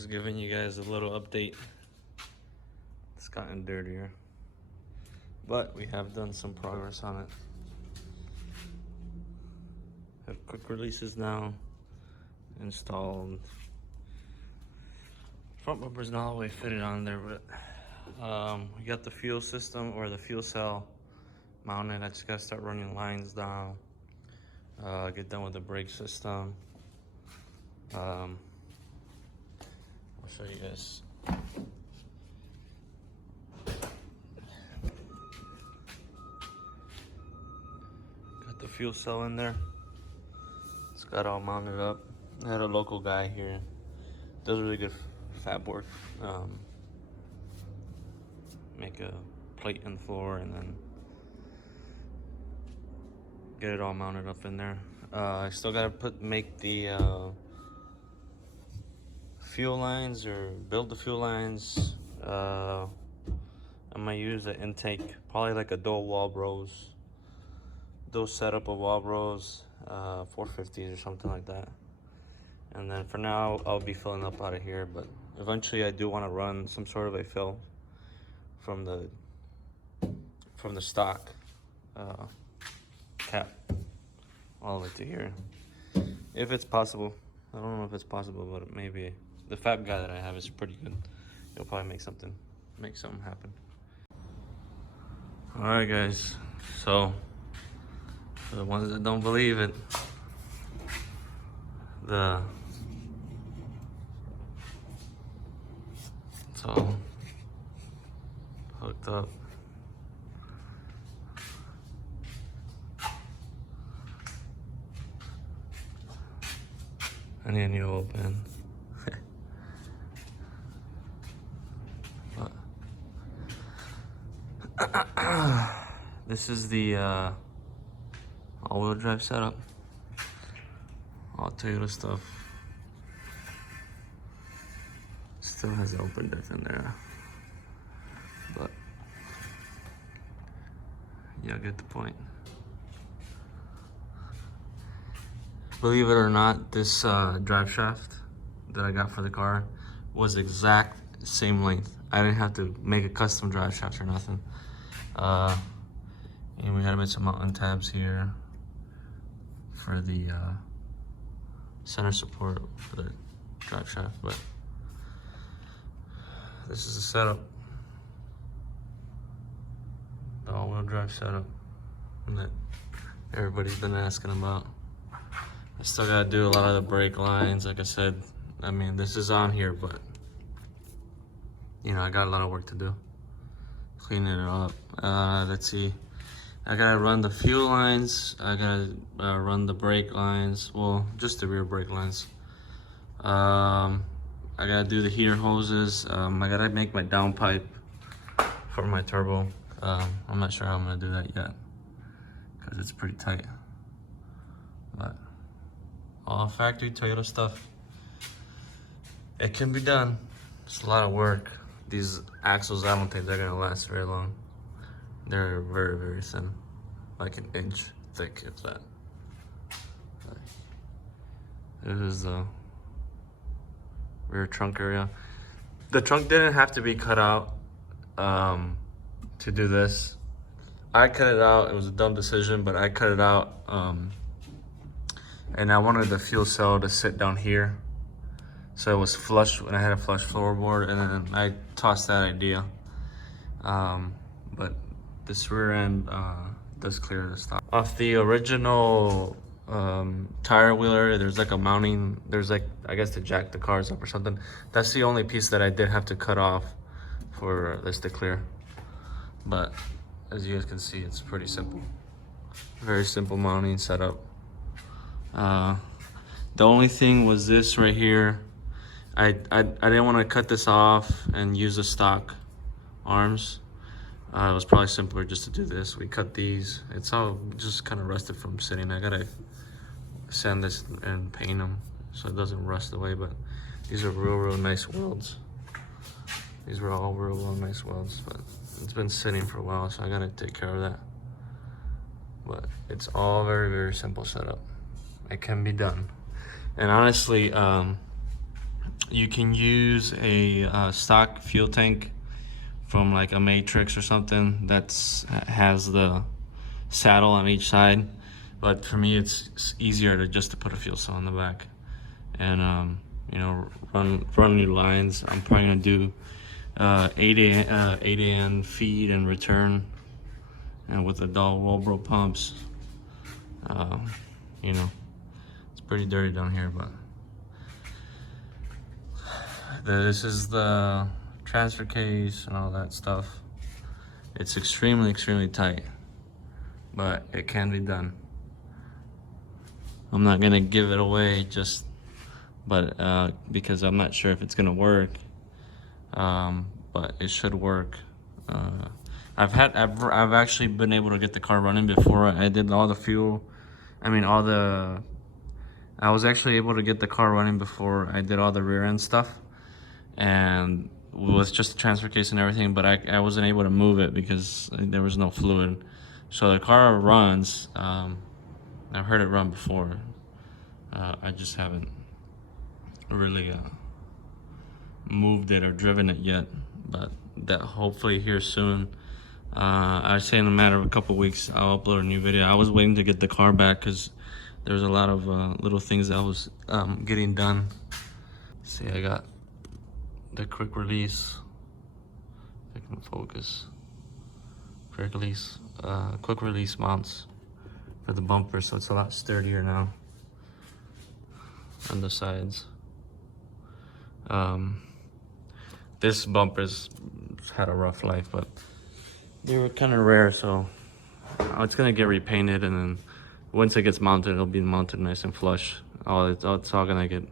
Just giving you guys a little update. It's gotten dirtier, but we have done some progress on it. Have quick releases now installed. Front bumper's not all the way fitted on there, but we got the fuel system or the fuel cell mounted. I just gotta start running lines down, get done with the brake system. I'll show you guys. Got the fuel cell in there. It's got all mounted up. I had a local guy here. Does really good fab work. Make a plate in the floor and then get it all mounted up in there. I still gotta make the fuel lines or build the fuel lines. I'm gonna use the intake, probably like a dual Walbros, dual setup of Walbros, 450s or something like that. And then for now, I'll be filling up out of here, but eventually I do want to run some sort of a fill from the stock cap all the way to here, if it's possible. I don't know if it's possible, but maybe. The fab guy that I have is pretty good. He'll probably make something happen. All right, guys. So for the ones that don't believe it, it's all hooked up. I need a new oil pan. This is the all-wheel drive setup. All Toyota stuff. Still has an open diff in there, but yeah, get the point. Believe it or not, this drive shaft that I got for the car was exact same length. I didn't have to make a custom drive shaft or nothing. And we had to make some mounting tabs here for the center support for the drive shaft, but this is the setup. The all-wheel drive setup that everybody's been asking about. I still gotta do a lot of the brake lines. Like I said, I mean, this is on here, but you know, I got a lot of work to do. Cleaning it all up. Let's see. I gotta run the fuel lines. I gotta run the brake lines. Well, just the rear brake lines. I gotta do the heater hoses. I gotta make my downpipe for my turbo. I'm not sure how I'm gonna do that yet because it's pretty tight. But all factory Toyota stuff. It can be done. It's a lot of work. These axles, I don't think they're gonna last very long. They're very, very thin, like an inch thick, if that. This is the rear trunk area. The trunk didn't have to be cut out to do this. I cut it out. It was a dumb decision, but I cut it out. And I wanted the fuel cell to sit down here, so it was flush when I had a flush floorboard, and then I tossed that idea. But this rear end does clear the stock. Off the original tire wheel area, there's like a mounting, there's like, I guess to jack the cars up or something. That's the only piece that I did have to cut off for this to clear. But as you guys can see, it's pretty simple. Very simple mounting setup. The only thing was this right here. I didn't want to cut this off and use the stock arms. It was probably simpler just to do this. We cut these. It's all just kind of rusted from sitting. I gotta sand this and paint them so it doesn't rust away, but these are real nice welds. These were all real nice welds, but it's been sitting for a while, so I gotta take care of that. But it's all very simple setup. It can be done. And honestly, You can use a stock fuel tank from like a Matrix or something that's has the saddle on each side, but for me it's easier to just to put a fuel cell in the back and you know, run new lines. I'm probably gonna do 8 AN feed and return, and with the dual Walbro pumps. You know, it's pretty dirty down here, but this is the transfer case and all that stuff. It's extremely tight, but it can be done. I'm not gonna give it away but because I'm not sure if it's gonna work, but it should work. I've actually been able to get the car running before I did all the fuel. I was actually able to get the car running before I did all the rear end stuff, and with just the transfer case and everything, but I wasn't able to move it because there was no fluid. So the car runs. I've heard it run before. I just haven't really moved it or driven it yet, but that hopefully here soon. I'd say in a matter of a couple weeks I'll upload a new video. I was waiting to get the car back because there's a lot of little things that I was getting done. See, I got the quick release, if I can focus, quick release mounts for the bumper, so it's a lot sturdier now on the sides. This bumper's had a rough life, but they were kind of rare, so it's gonna get repainted, and then once it gets mounted, it'll be mounted nice and flush. It's all gonna get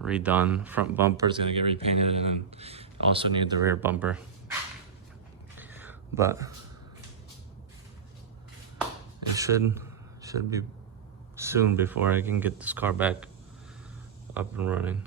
redone. Front bumper's gonna get repainted, and then also need the rear bumper. But it should be soon before I can get this car back up and running.